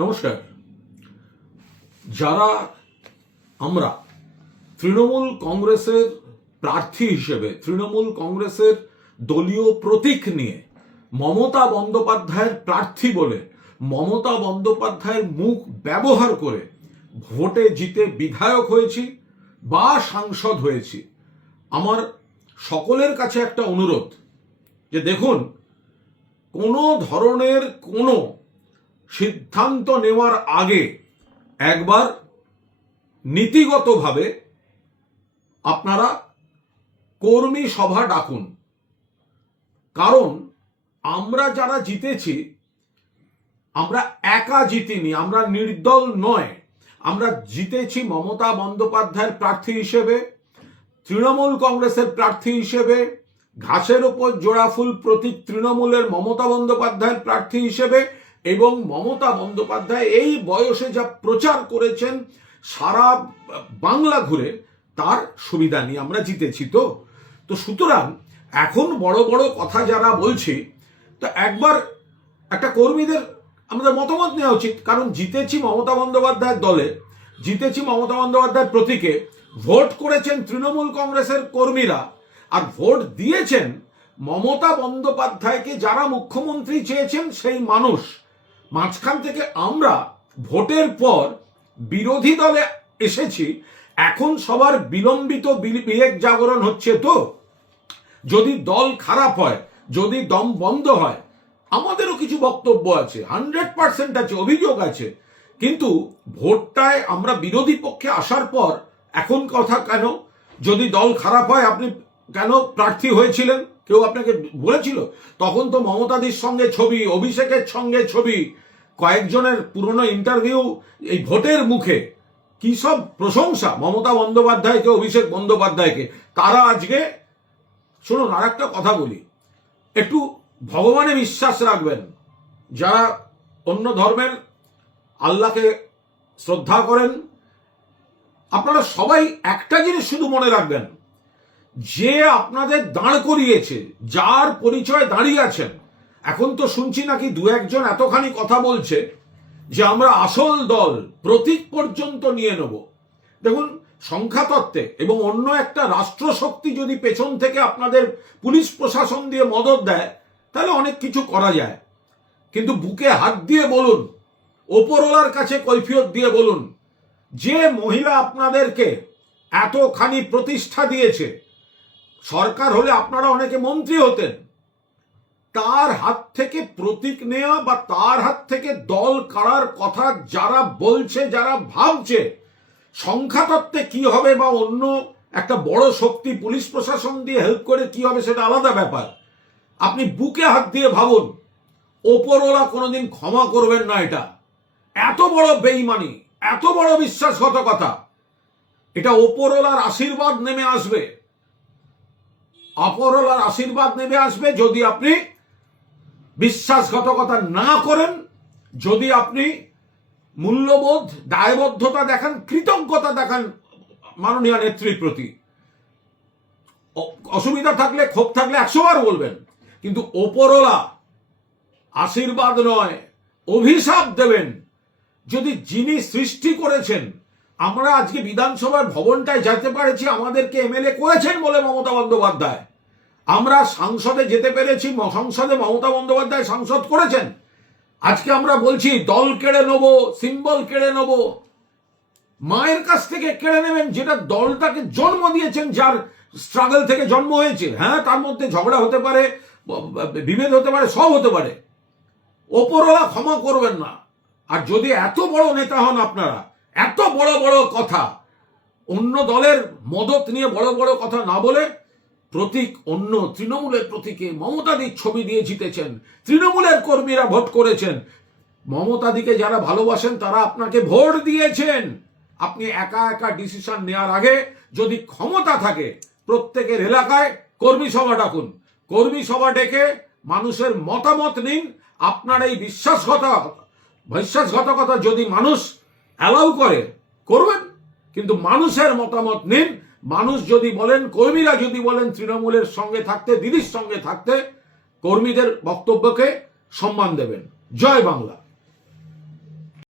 নমস্কার। যারা আমরা তৃণমূল কংগ্রেসের প্রার্থী হিসেবে তৃণমূল কংগ্রেসের দলীয় প্রতীক নিয়ে মমতা বন্দ্যোপাধ্যায়ের প্রার্থী বলে মমতা বন্দ্যোপাধ্যায়ের মুখ ব্যবহার করে ভোটে জিতে বিধায়ক হয়েছি বা সাংসদ হয়েছি, আমার সকলের কাছে একটা অনুরোধ যে দেখুন, কোনো ধরনের কোনো সিদ্ধান্ত নেওয়ার আগে একবার নীতিগতভাবে আপনারা কর্মী সভা ডাকুন। কারণ আমরা যারা জিতেছি, আমরা একা জিতিনি, আমরা নির্দল নয়। আমরা জিতেছি মমতা বন্দ্যোপাধ্যায়ের প্রার্থী হিসেবে, তৃণমূল কংগ্রেসের প্রার্থী হিসেবে, ঘাসের ওপর জোড়া ফুল প্রতীক তৃণমূলের মমতা বন্দ্যোপাধ্যায়ের প্রার্থী হিসেবে, এবং মমতা বন্দ্যোপাধ্যায় এই বয়সে যা প্রচার করেছেন সারা বাংলা ঘুরে, তার সুবিধা নিয়ে আমরা জিতেছি। তো সুতরাং এখন বড় বড় কথা যারা বলছি, তো একবার একটা কর্মীদের আমাদের মতামত নেওয়া উচিত। কারণ জিতেছি মমতা বন্দ্যোপাধ্যায়ের দলে, জিতেছি মমতা বন্দ্যোপাধ্যায়ের প্রতীকে, ভোট করেছেন তৃণমূল কংগ্রেসের কর্মীরা, আর ভোট দিয়েছেন মমতা বন্দ্যোপাধ্যায়কে যারা মুখ্যমন্ত্রী চেয়েছেন সেই মানুষ। মাঝখান থেকে আমরা ভোটের পর বিরোধী দলে এসেছি, এখন সবার বিলম্বিত বিবেক জাগরণ হচ্ছে। তো যদি দল খারাপ হয়, যদি দম বন্ধ হয়, আমাদেরও কিছু বক্তব্য আছে, 100% আছে, অভিযোগ আছে, কিন্তু ভোটটায় আমরা বিরোধী পক্ষে আসার পর এখন কথা কেন? যদি দল খারাপ হয় আপনি কেন প্রার্থী হয়েছিলেন? কেউ আপনাকে বলেছিল? তখন তো মমতাদির সঙ্গে ছবি, অভিষেকের সঙ্গে ছবি, কয়েকজনের পুরনো ইন্টারভিউ, এই ভোটের মুখে কি সব প্রশংসা মমতা বন্দ্যোপাধ্যায়কে, অভিষেক বন্দ্যোপাধ্যায়কে। তারা আজকে শুনুন, আর একটা কথা বলি, একটু ভগবানে বিশ্বাস রাখবেন। যারা অন্য ধর্মের আল্লাহকে শ্রদ্ধা করেন, আপনারা সবাই একটা জিনিস শুধু মনে রাখবেন, যে আপনাদের দাঁড় করিয়েছে, যার পরিচয় দাঁড়িয়ে আছেন, এখন তো শুনছি নাকি দু একজন এতখানি কথা বলছে যে আমরা আসল দল, প্রতীক পর্যন্ত নিয়ে নেব। দেখুন, সংখ্যাতত্ত্বে এবং অন্য একটা রাষ্ট্রশক্তি যদি পেছন থেকে আপনাদের পুলিশ প্রশাসন দিয়ে মদত দেয়, তাহলে অনেক কিছু করা যায়। কিন্তু বুকে হাত দিয়ে বলুন, ওপরওয়ালার কাছে কৈফিয়ত দিয়ে বলুন, যে মহিলা আপনাদেরকে এতখানি প্রতিষ্ঠা দিয়েছে, সরকার হলে আপনারা অনেকে মন্ত্রী হতেন, তার হাত থেকে প্রতীক নেওয়া বা তার হাত থেকে দল কাড়ার কথা যারা বলছে, যারা ভাবছে সংখ্যাতত্ত্বে কি হবে বা অন্য একটা বড় শক্তি পুলিশ প্রশাসন দিয়ে হেল্প করে কি হবে, সেটা আলাদা ব্যাপার। আপনি বুকে হাত দিয়ে ভাবুন, ওপরওয়ালা কোনোদিন ক্ষমা করবেন না। এটা এত বড় বেঈমানি, এত বড় বিশ্বাসঘাতকতা, এটা ওপরওয়ালার আশীর্বাদ নেমে আসবে। ওপরওয়ালার আশীর্বাদ নেমে আসবে যদি আপনি বিশ্বাসঘাতকতা না করেন, যদি আপনি মূল্যবোধ, দায়বদ্ধতা দেখান, কৃতজ্ঞতা দেখান মাননীয় নেত্রীর প্রতি। অসুবিধা থাকলে, ক্ষোভ থাকলে 100 বার বলবেন, কিন্তু ওপরওয়ালা আশীর্বাদ নয়, অভিশাপ দেবেন। যদি যিনি সৃষ্টি করেছেন, আমরা আজকে বিধানসভার ভবনটায় যেতে পেরেছি আমাদেরকে এমএলএ করেছেন বলে মমতা বন্দ্যোপাধ্যায়, আমরা সংসদে যেতে পেরেছি, সংসদে মমতা বন্দ্যোপাধ্যায় সাংসদ করেছেন। আজকে আমরা বলছি দল কেড়ে নেব, সিম্বল কেড়ে নেব। মায়ের কাছ থেকে কেড়ে নেবেন যেটা দলটাকে জন্ম দিয়েছেন, যার স্ট্রাগল থেকে জন্ম হয়েছে। হ্যাঁ, তার মধ্যে ঝগড়া হতে পারে, বিভেদ হতে পারে, সব হতে পারে। ওপরওয়ালা ক্ষমা করবেন না। আর যদি এত বড় নেতা হন আপনারা, এত বড় বড় কথা, অন্য দলের মদত নিয়ে বড় বড় কথা না বলে, প্রতীক অন্য তৃণমূলের প্রতীকে মমতাদির ছবি দিয়ে জিতেছেন, তৃণমূলের কর্মীরা ভোট করেছেন, মমতাদিকে যারা ভালোবাসেন তারা আপনাকে ভোট দিয়েছেন। আপনি একা একা ডিসিশন নেওয়ার আগে যদি ক্ষমতা থাকে, প্রত্যেকের এলাকায় কর্মী সভা ডাকুন। কর্মী সভা ডেকে মানুষের মতামত নিন। আপনার এই বিশ্বাসঘাতকতা যদি মানুষ অ্যালাউ করে, করবেন, কিন্তু মানুষের মতামত নিন। মানুষ যদি বলেন, কর্মীরা যদি বলেন তৃণমূলের সঙ্গে থাকতে, দিদির সঙ্গে থাকতে, কর্মীদের বক্তব্যকে সম্মান দেবেন। জয় বাংলা।